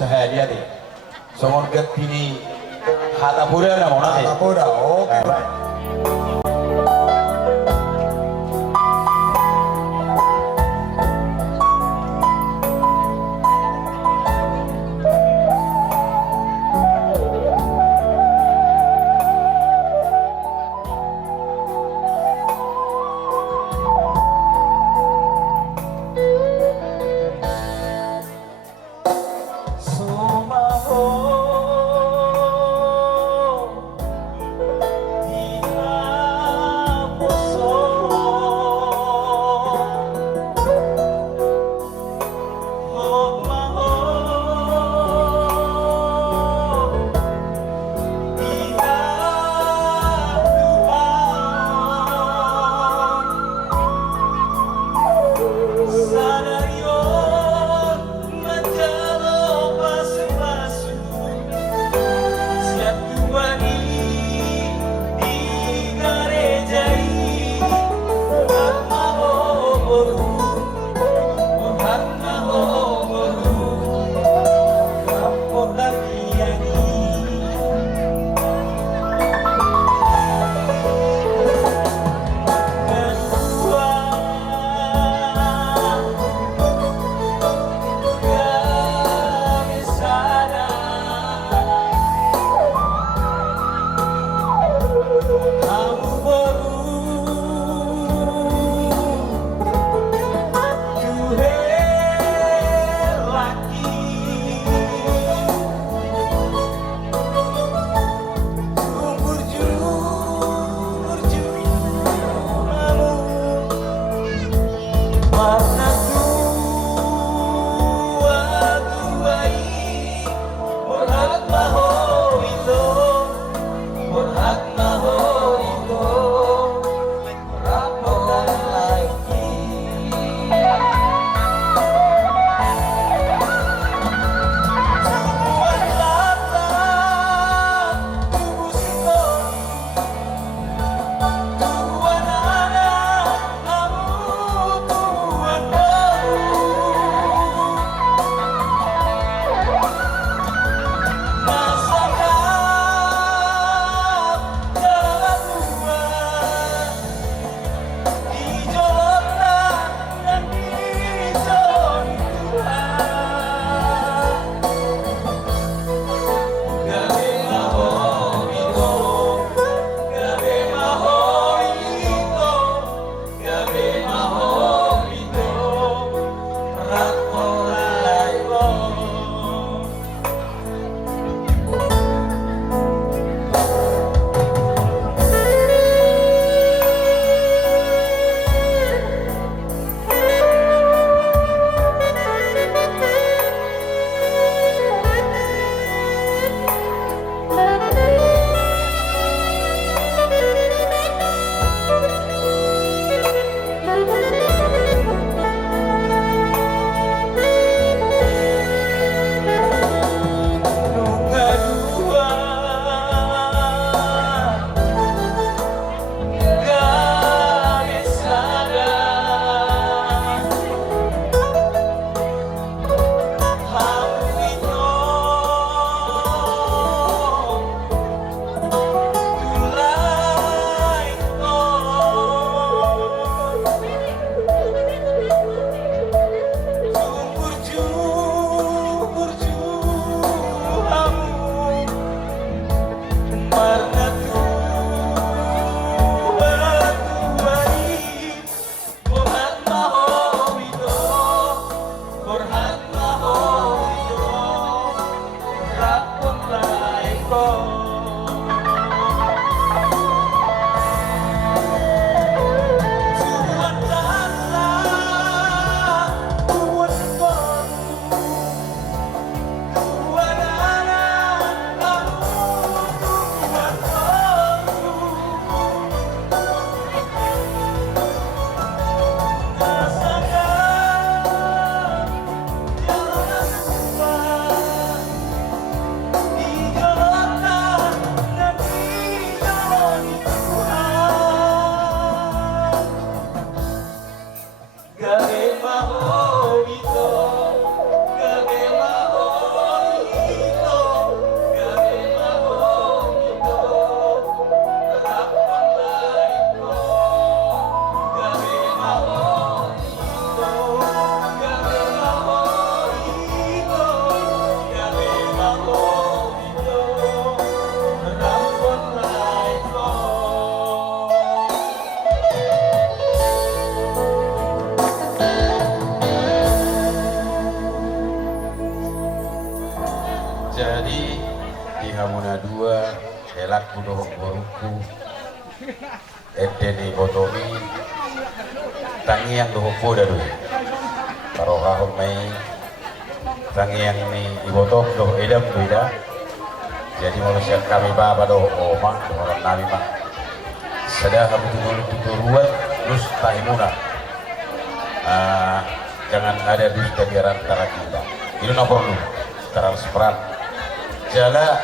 sehelia deh. Songon ketini hatapura na mona deh. Hatapura, oke. hamuna dua helak budoh boruku edeni botomi tangi yang doh poda dulu paroha mai tangi yang ni ibotoh doh edam beda jadi manusia kami baba doh oma orang nami mah sedang kamu tuturuan terus tahimuna jangan ada dusta di antara kita ini nomor lu transparan jala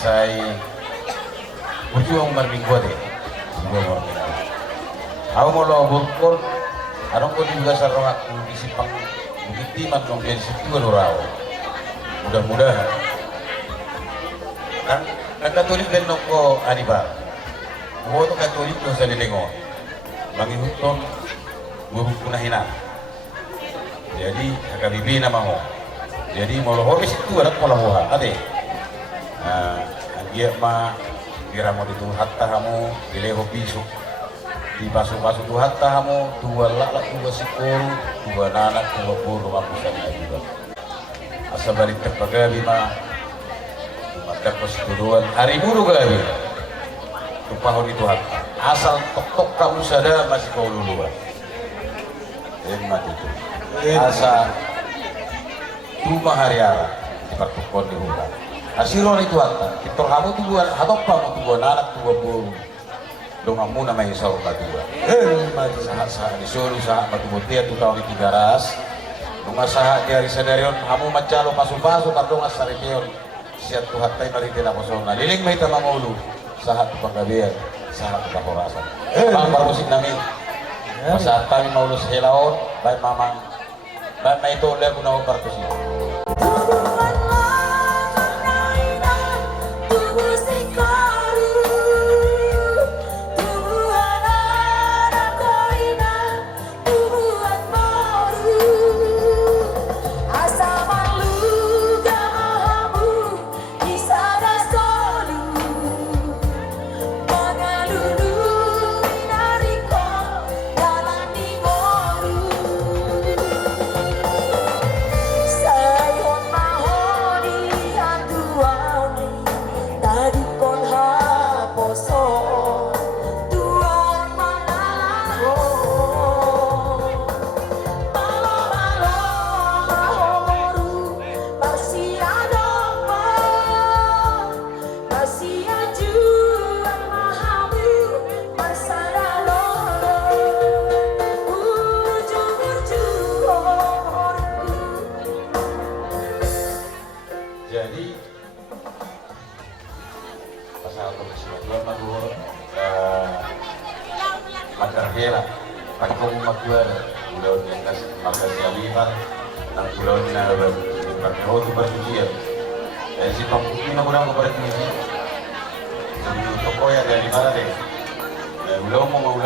saya berjuang berminggu deh aku mau lobor arong ko juga sarong aku di Sipang Bukit Timah dong jadi situ raw mudah-mudahan kan Katolik dan noko Anibar mo to Katolik no sa lilingon mangihuton guru kunahina jadi akabibi na mo jadi mau lohor itu ada pola muha ade dia mah kira mau itu hatta kamu dileho pisuk di pasu-pasu tu hatta kamu tua lak tua sikul tua nanak tua buru aku sana juga asa balik terpagabi mah maka persetujuan hari buru gabi tupahon itu hatta asal tok-tok kamu sadar masih kau luluan hemat itu asa rumah hari-hari di pertukon di hutan asiron itu hatta kita kamu tujuan atau kamu tujuan anak tua buru dong kamu namanya saur berdua saat disuruh saat batu butir tu tahun di 300 dong saat di hari sadarion kamu mencalo pasu-pasu kardong asaripion siat tu hatta mari tidak kosong liling mai tamang ulu saat tu panggabian saat tu kaporasan bang parmusik nami saat kami mau lulus helaon baik mamang baik mai itu oleh guna parmusik jadi pasal dua madur makar hela pakong magwar pulau di atas makar sialiman nang pulau di nabar pakai hotu bersucia dari si pangkuti na kurang bersucia sebelum toko ya dari mana deh pulau mau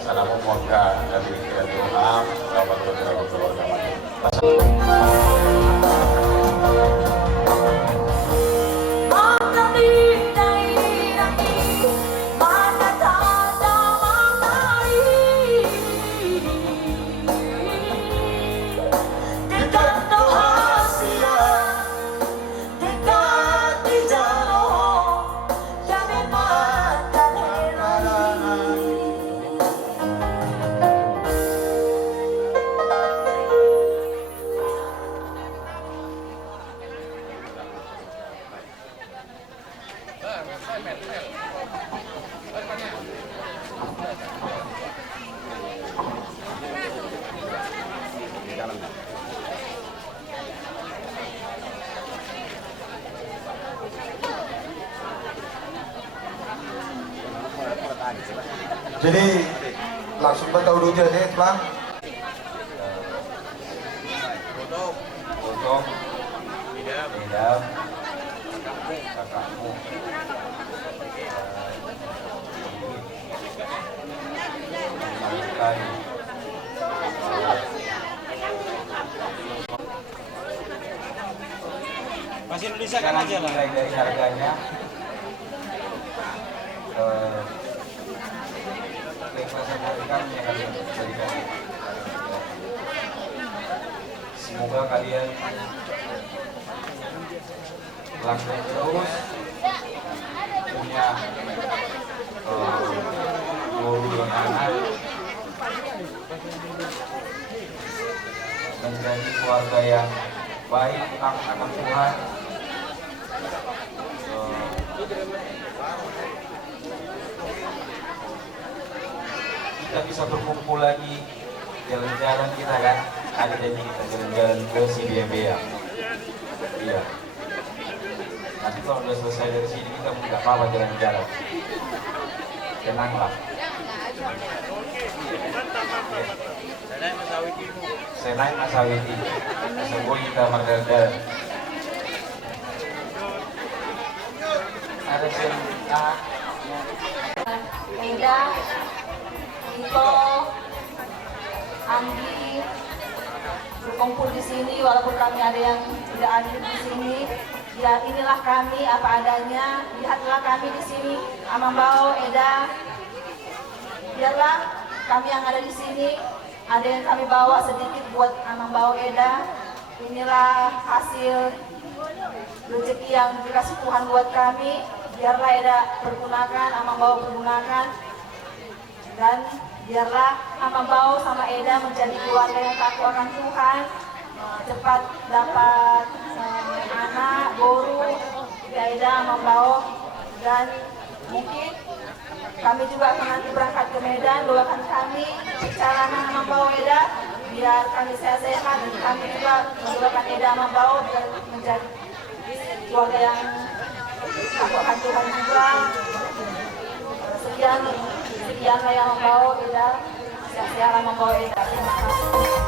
asal aku mau ke dari Vietnam dapat beberapa keluarga pasal jadi langsung bertahu dulu aja deh bang. Potong, idam, kakakmu, masih Indonesia kan aja lah. Mulai dari harganya. Semoga kalian langgeng terus punya guru yang anak, menjadi keluarga yang baik akan Tuhan. Kita bisa berkumpul lagi, jalan-jalan kita kan, ada janji kita jalan-jalan ke Sibiabea. Iya. Nanti kalau udah selesai dari sini kita nggak apa-apa jalan-jalan. Tenanglah. Senai Masawiti, Seboi kita Margarda. Ada Senai. Eda, Ito, Andi berkumpul di sini walaupun kami ada yang tidak hadir di sini. Ya inilah kami apa adanya. Lihatlah kami di sini, Amambao, Eda. Biarlah kami yang ada di sini ada yang kami bawa sedikit buat Amambao, Eda. Inilah hasil rezeki yang dikasih Tuhan buat kami. Biarlah Eda pergunakan, Amambao pergunakan, dan biarlah Amambao sama Eda menjadi keluarga yang takut akan Tuhan, cepat dapat anak, guru, ya Eda, Amambao, dan mungkin kami juga akan nanti berangkat ke Medan. Doakan kami perjalanan Amambao, Eda, biar kami sehat-sehat, dan kami juga mendoakan Eda, Amambao biar menjadi keluarga yang takut akan Tuhan juga. Sekianlah yang Amambao, Eda, sehat-sehat Amambao, Eda. Terima kasih.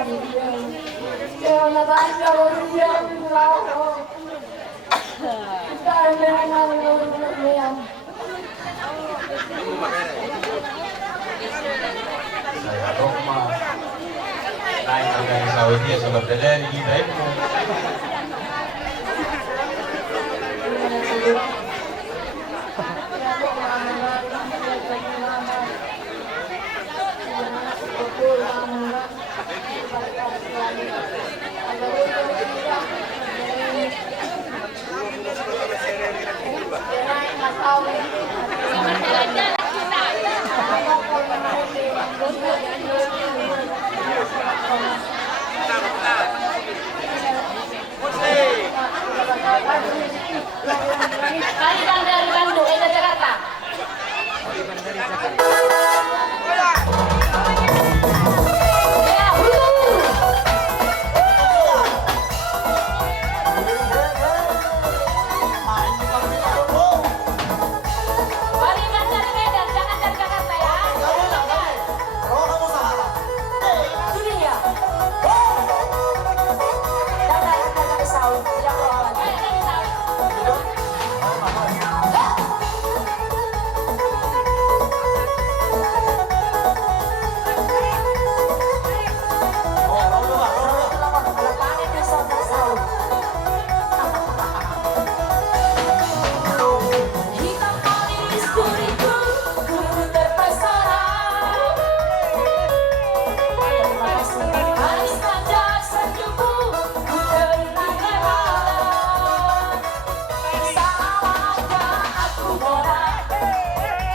Saya dogma naik harga sawit dia sebab dari kita itu. Kalian dari Bandung, Eda Jakarta. Kalian dari Medan, jangan dari Jakarta ya. Dunia. Dari Saud, tidak keluar lagi. Hitam manis gurihku, ku terpesona. Manis panjang senyummu, ku terlena-lena. Salahkah aku bodoh,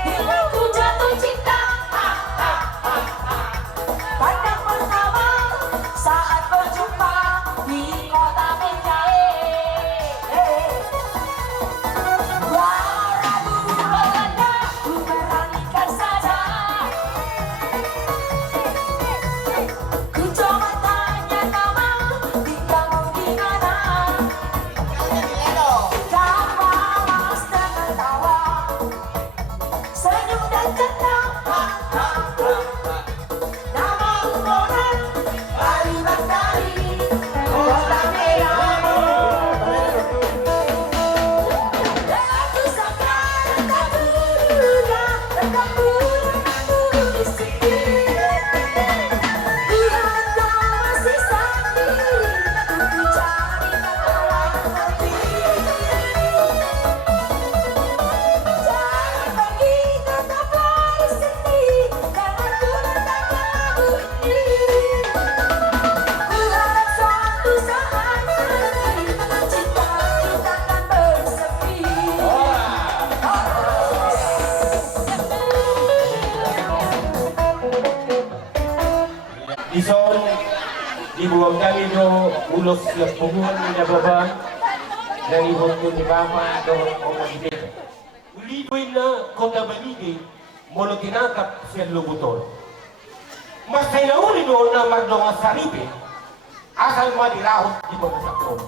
bila ku jatuh cinta? Pandang pertama saat berjumpa di kota Benjai. Ragu Belanda, ku beranikan saja. Ku coba tanya nama, tinggalmu di mana? Kau balas dengan tawa, senyum dan canda. Namamu Mona, Bali Bandari, kota Medan. Aku sangka tak duga, tetap menunggu di sini. Ku harap kau masih sendiri, ku cari kawan hati. Jangan pergi, tetaplah di sini, dan aku tetap menunggu ini. Ku harap suatu saat nanti cinta kita akan bersemi. Ison dibuang kami do ulos lepungan ni nababan dan ibon ko ni Bama do orang dito. Ulidoy na kota Baligi mono tinangkap siya lubutol. Mas nauli doon na magdong saripe asal madirahot di bawah sakron.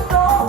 Orang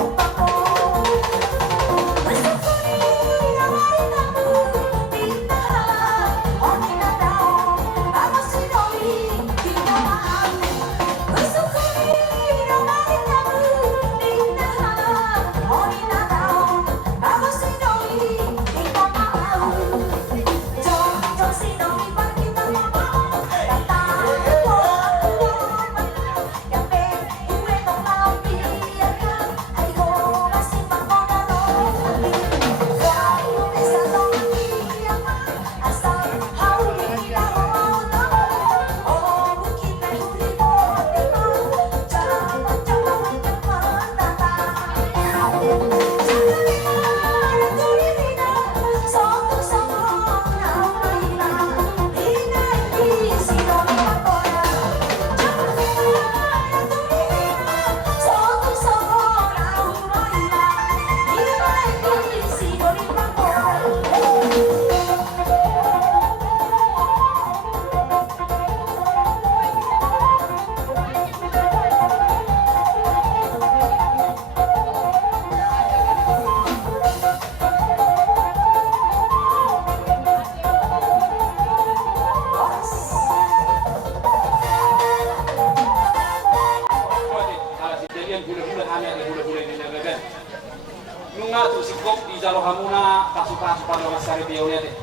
hamuna pasukan masari biaunya deh.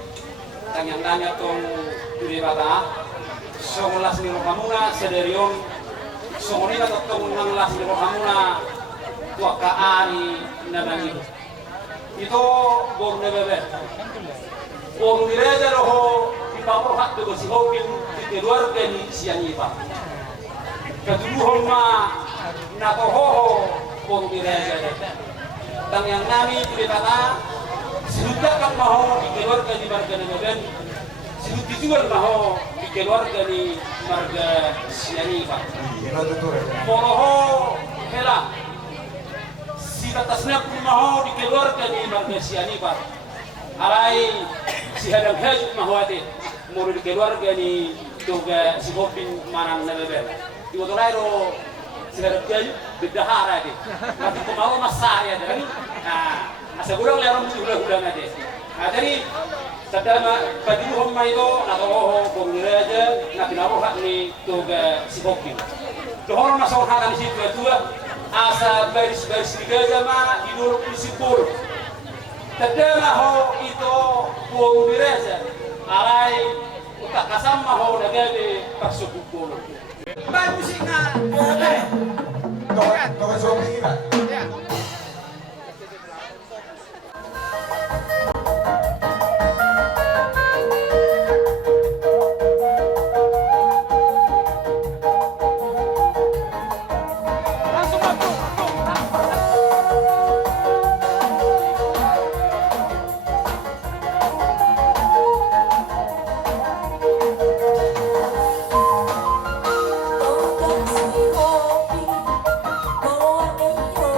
Tanyang nanya tong di bata. Songolas ni hamuna sederion. Songoni na tong nanglas ni hamuna tua kaani namangi. Itu bor nebebe. Bor direza roho di papor hak de si hokin di keluarga ni sianipa. Keduluhon ma natoho bor direza de. Tang yang nami di kata siludakan maho di keluarga ni marga nebeben. Silut dijual maho di keluarga ni marga sianipa. Poroho hela si batasnya maho di keluarga ni marga sianipa. Alai si hadang haju mahwate mulu di keluarga ni toga si hopin manang nebeben. Di wotolairo si hadang haju bedahara de. Mati pemawa masaya dari. Nah, asa gurang lerom ulang-ulang ade. Nah, jadi sadama padiluhom maito natoho pengiraja na pinawo hak ni toga si hopin. Dohon masong hakan si tua asa baris-baris digaja ma di dulu sipur. Tadama ho ito buong direza alay utak kasama ho nagade pagsubukul. Bagus sih nggak? Toko zombie kita. Oh, kasih hobi, bawa nih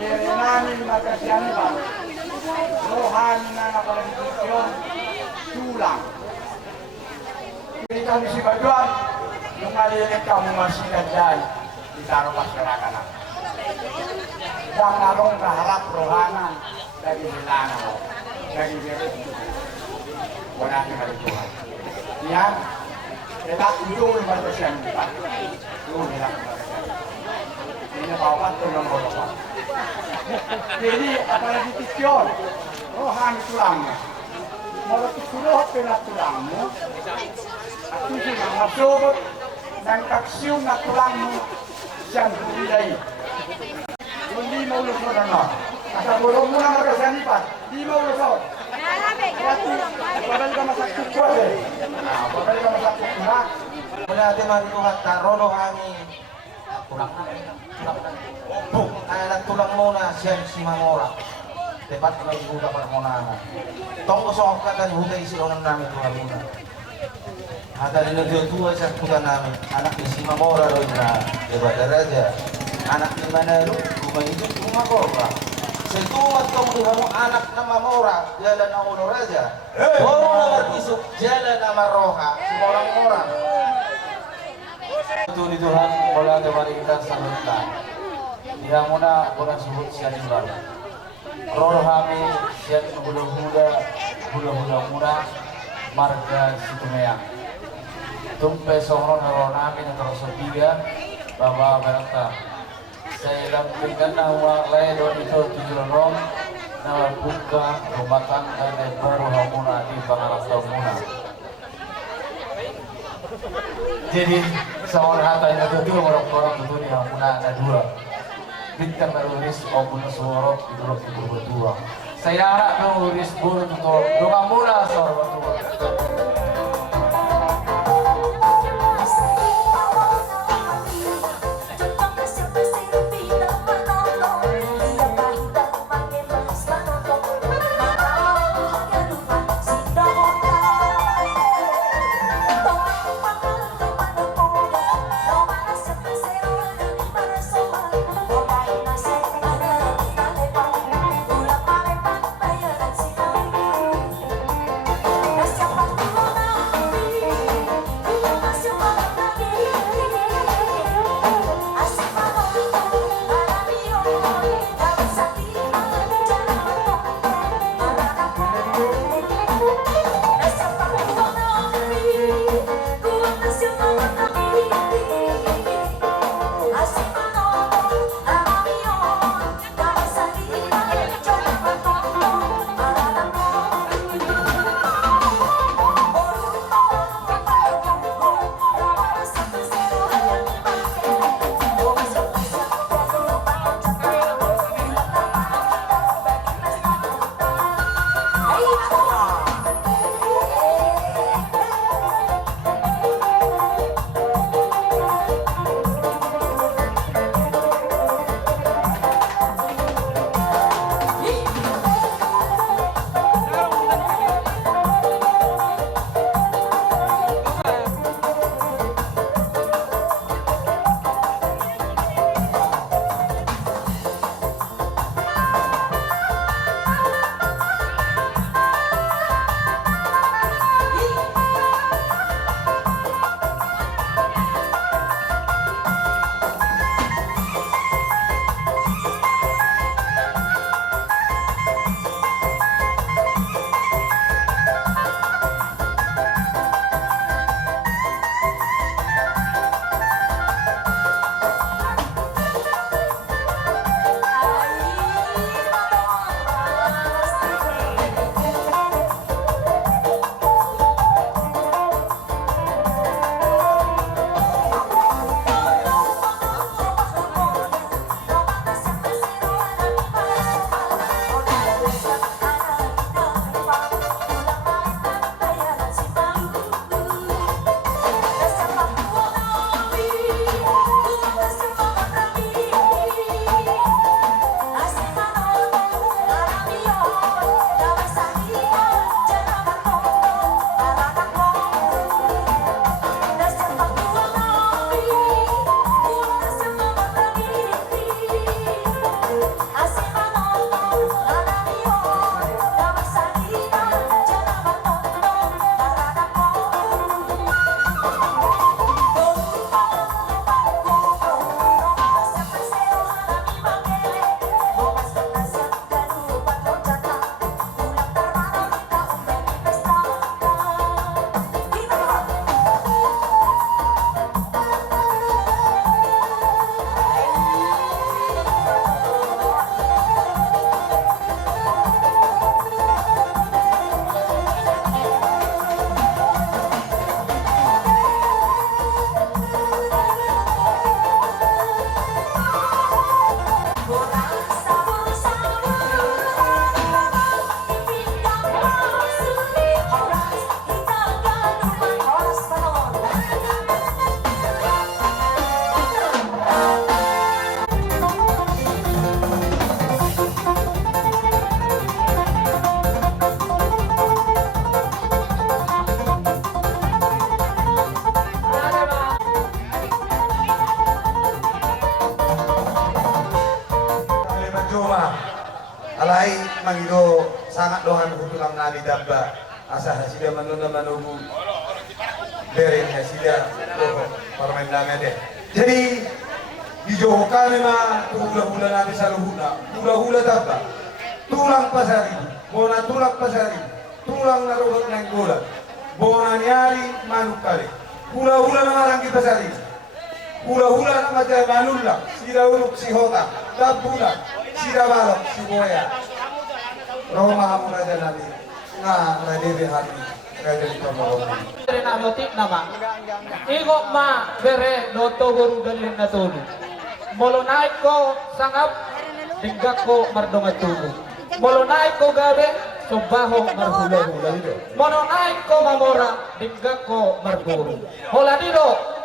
dari namin magkasyan ba? Rohani na nakalagityon, tulang. Kita si Baduan, yung malilit ka mo masikat dyan, itaro masyarakat na. Huwag narong kaharap rohanan, dari hilana mo, dari birit. Wala ni malituhan. Yan, kita yung magkasyan ba? Yung nilang magkasyan. Ini bawat tulong bawat. Jadi apalagi tisyon, rohani tulangmu. Mau disuruh pela tulangmu, aku juga masuk dan kaksiun na tulangmu siang budidai. Hindi mau lusot na. Asa bolong mo na magkasani pa. Di mau lusot. Babal ka masakit ko eh. Babal ka masakit na. Mula ate mariluhat na rono kami. Tulang buk anak tulang muna siyan si Mangora. Tepat na ibuka para muna. Tunggu soal kata huta isi orang namin tulang muna. Ada di negeri tua sa kuda namin. Anak ni si Mangora ro na debat raja. Anak ni mana ro kumaitu Mangora. Setumat kamu kamu anak nama Mora jalan nama raja. Orang nomor isuk jalan nama Roha. Semua orang-orang. Tuhan Tuhan, bola kembali kita sambutkan. Yang mana bola sebut sian ibar. Roh kami sian hula muda, marga Situmeang. Tumpe sohron haron kami terus tiga, Baba Beranta. Saya lampirkan nama lain itu 7 rom, nama buka rumah tangga dan baru hamuna di Bangalas Muna. Jadi seorang hatanya itu orang-orang itu nih hamuna ada 2. Bintang menulis maupun suara itu berdua. Saya anak menulis bulu tutor rumah mula suara berdua. Siapa alai mangido sangat dohan hutulang nali dabba asa hasida manuna manugu berin hasida parmen deh. Jadi di Johokane mah hula-hula nabi saluhuna hula-hula dabba tulang pasari bona tulang pasari tulang naruhut nang gula bona nyari manuk kali hula-hula namarang kita pasari hula-hula nama jaya manulla sida uruk si hota dabbuna sida balok si boya Roma hamura jalani na radebe hati radebe tomorong na motik nama igo ma bere noto guru dalin na tulu molo naik ko sangap tinggal ko mardonga tubu molo naik ko gabe subaho marhula-hula molo naik ko mamora tinggal ko marguru hola diro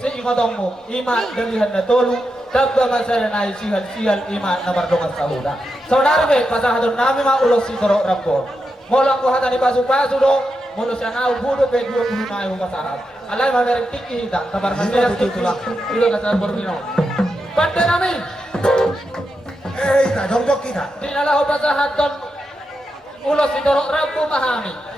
si ingodongmu ima dalihan na tulu dabba masaya na isihan-sihan ima na mardonga sahuda saudara me pasahadon nami ma ulos si toro rampor molo ko hatani pasu-pasu do molo siya na ubudo pe 25 yung pasahat alay mamereng tiki hita kabar masaya tiki ilo kasar borbino pante namin kita jongkok kita dinalaho pasahat don ulos si toro rampor mahami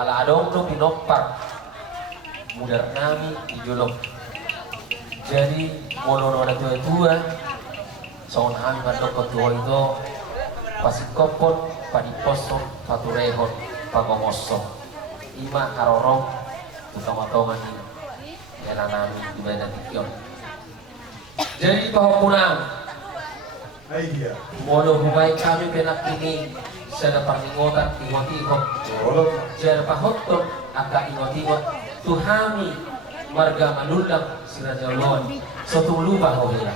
ala adong no pinopar mudar nami dijolok jadi monono na tua-tua Soon kami mandok ko tuwa ito, pasikopon, paniposon, paturehon, pagongoso. Ima karorong, tutong-tongan ini. Kaya namin ibadah tikyon. Jadi pahupunang, Iya. molo humay kami pinakini sa napangingotan ingot-ingot. Jadi pahoton, agak ingot-ingot, tuhami marga manulang sinajalon. So tuluba ho nila.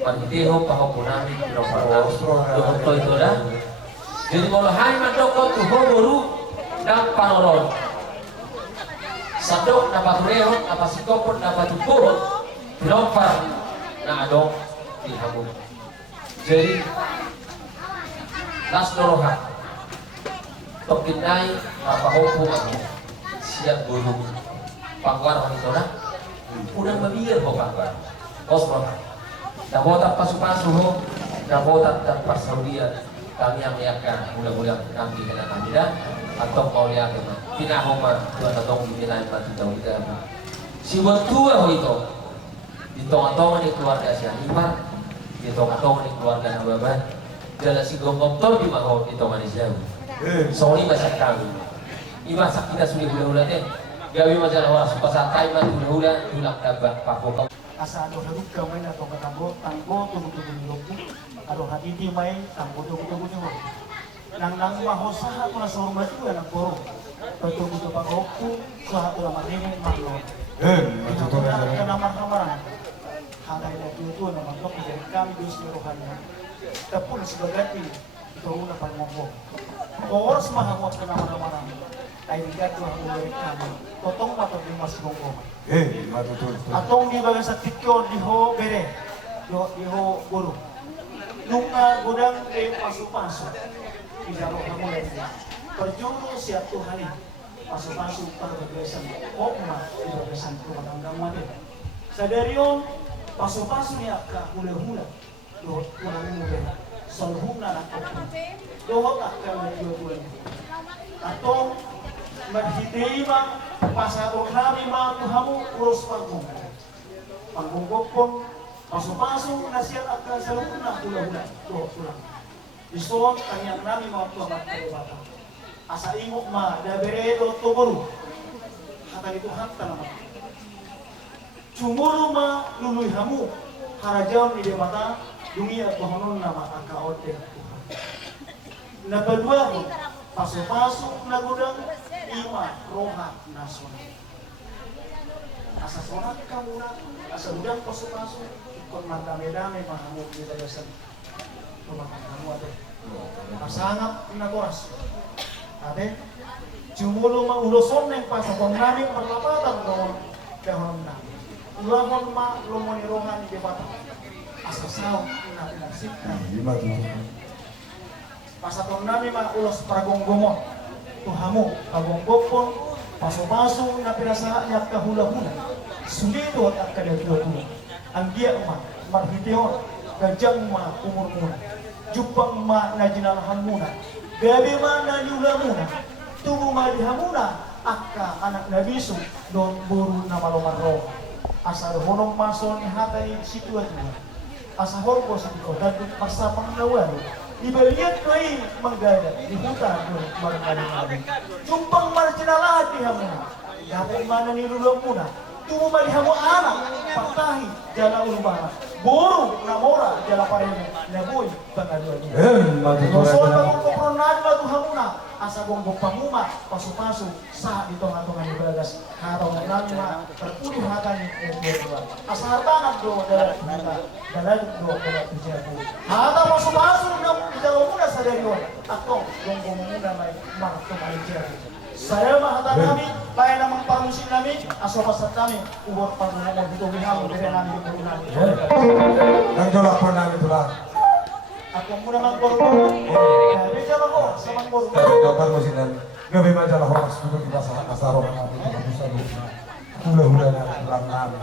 Paghideho pahupunami, pinoparang, tuhunto ito na. Jadi molo hay mandoko tuhoburu ng panoron. Sadok na paturehon, na pasikopon, na patupuhon, pinompar na adong dihabog. Jadi las doroha pagkinay papahopo ako siya guru pangwar ko ito na unang mabigyan ko pangwar osmo nabotat pasu-pasu ho nabotat dan pasaudian kami yang meyakan mula-mula kami kena kami dah atau kau lihat teman pinahoma tuan atong dipinay mati tahu kita si tua ho itu ditong-tongan di keluarga siya lima ditong-tongan di keluarga nababan dalam si gomong-tor di maho ditongan siya soalnya masak kami imasak kita sudah hula-hula deh gawi masalah orang suka santai mah hula-hula tulak tabak pakok asa ado haduk kamay na tong katambo tanggo tubutubo ni lobu ado haditi may tanggo tubutubo ni lobu nang mahosaha ko na sa rumah itu anak boro tubutubo pagokku saha ko na marimong manglon Matutunan na rin. kenamar-kamaran halay na tuto na manglok dari kami Diyos ni rohanya tapon sebagati ito na pangmonggo oras mahamot kenamar-kamaran ay bigat ko ang ulit kami totong mataging mas monggo Matutunan. atong di bagian sa tikyo diho bere diho guru nung gudang kayo paso-paso ijaro kamu lagi perjuru siap Tuhan ini paso-paso para berbesan okma di berbesan tumatanggang mati sadarion paso-paso niya ka hula-hula doon walang mula salhuna na okma doon akan nagdiwa-diwa atong maghidima pasarong namin mga tuhamu uros panggungkok pun paso-paso na siya at salungan na hula-hula tulang isoon kanyang namin mga tuhamat kalibata asa ingok ma daberedo tuguru hata itu hatta naman cumuru ma luluy hamu harajaw ni demata dungi at tuhanon nama akaote napadua ko paso-paso na gudang ima roha nasional asa sorat kamu na asa udang paso-paso ikut mardame-dame mahamud di bagasan rumah kamu ate masangat pinagoras ate cumulo mauloson neng pasapon namin perlapatan doon dahon na ulahon ma lumoni rohan di bata asa sao na pinasipkan pasapon namin ma ulos pragonggomon tuhamu pagonggopon paso-paso na pinasahan at kahula-hula sulido at kadagdatulo ang giya ma marhitiyon kajang ma umur muna jupang ma na jinalahan muna gabi ma na yula muna tubo ma diha muna akka anak nabiso don buru na malomaro asal honong mason hatay situasi asa horko sa ito dagdag pasapang lawan ibaliat ko ay manggada di hutan doon marungaling jumpang marginalahat diha muna yapong mana nilulong muna tumo maliha mo anak patahi jala ulubara buru na mora jala pareme na boy bangaluan Nosol na kung kupronado na tuha muna asa kong pamuma paso-paso sa ito nga ito nga ni Balagas hataw na namin na terpuluh hatan ni Dua asa hartangan do dalam do dalam pijaku hataw paso-paso na ijalaw muna sa derion atong kung muna may marto malijaku saya mahatan kami, kaya namang pamusin namin, aso pasat kami, ubot pagmumong dito bihang, bigyan namin yung pagmumong namin. Ang tulak po namin tulak. At kung muna mag-borong, bigyan ako sa mag-borong. Tapi dokter mesti dan gabi majalah horas dulu kita sangat asaro namin kita sa lupa. Hula-hula na lang namin.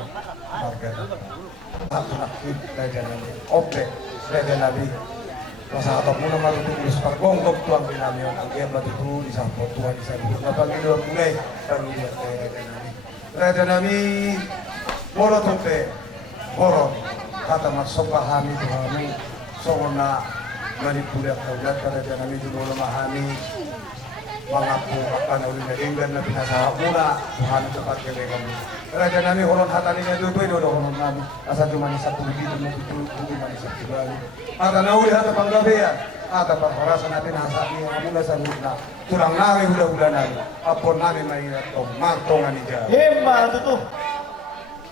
Marga na. Satu nakit dahil namin. Ope, dahil namin. Masa atau muna malutulis pagkongkop tuang pinamion ang iya matutu di sampo tuan di sampo na Panginoon mulay pangilihan kaya namin. Rada namin moro tupe, moro kata masuk pahami Tuhan sona manipulat kaulat pada jangan itu dulu memahami mengaku akan ulin dengan nabi nasa mula Tuhan cepat ke kamu raja nami horon hataninya itu horon nami asal cuma satu begitu cuma satu kali ada nauli hata panggabean ada perhorasan nabi nasa ini mula sabutna tulang nami udah nami apon nami mainat tong martongan ija Hemma tuh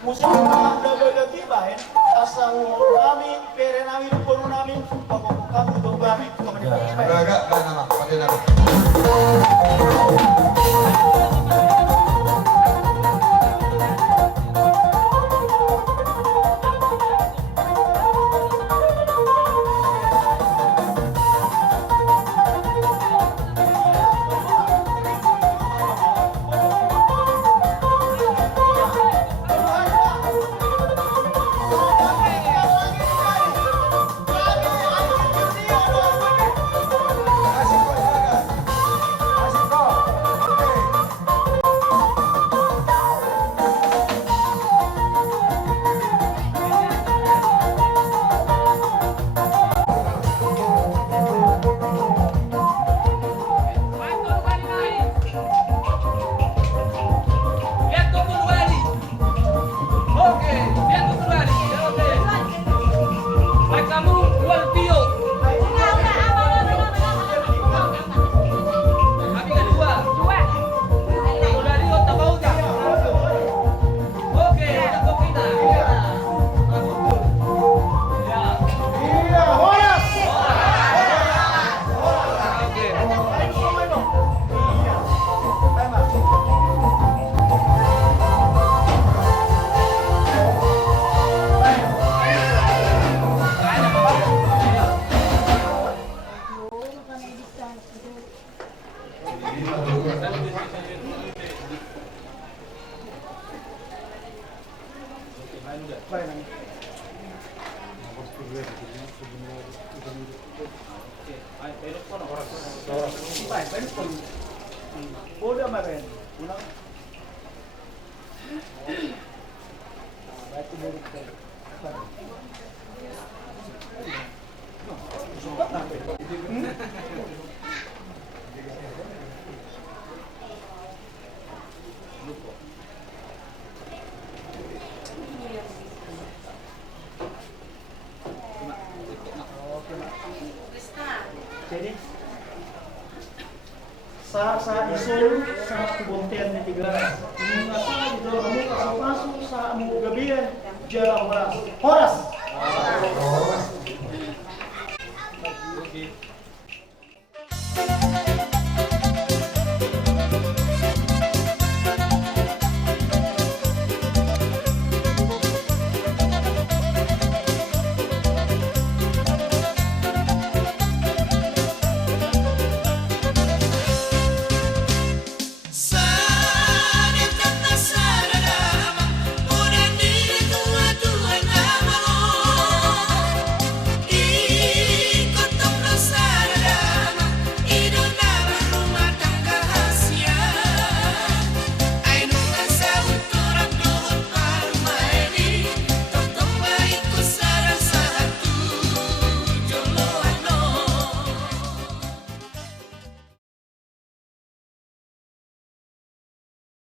musim daga tiba asal kami pere nami pun nami pokok kami tuh kami Raga nama pakai nama Udah maren. Jadi sa isul sa kubonten ni tiga mga sa dito kamu pasok sa mo gabihan jala horas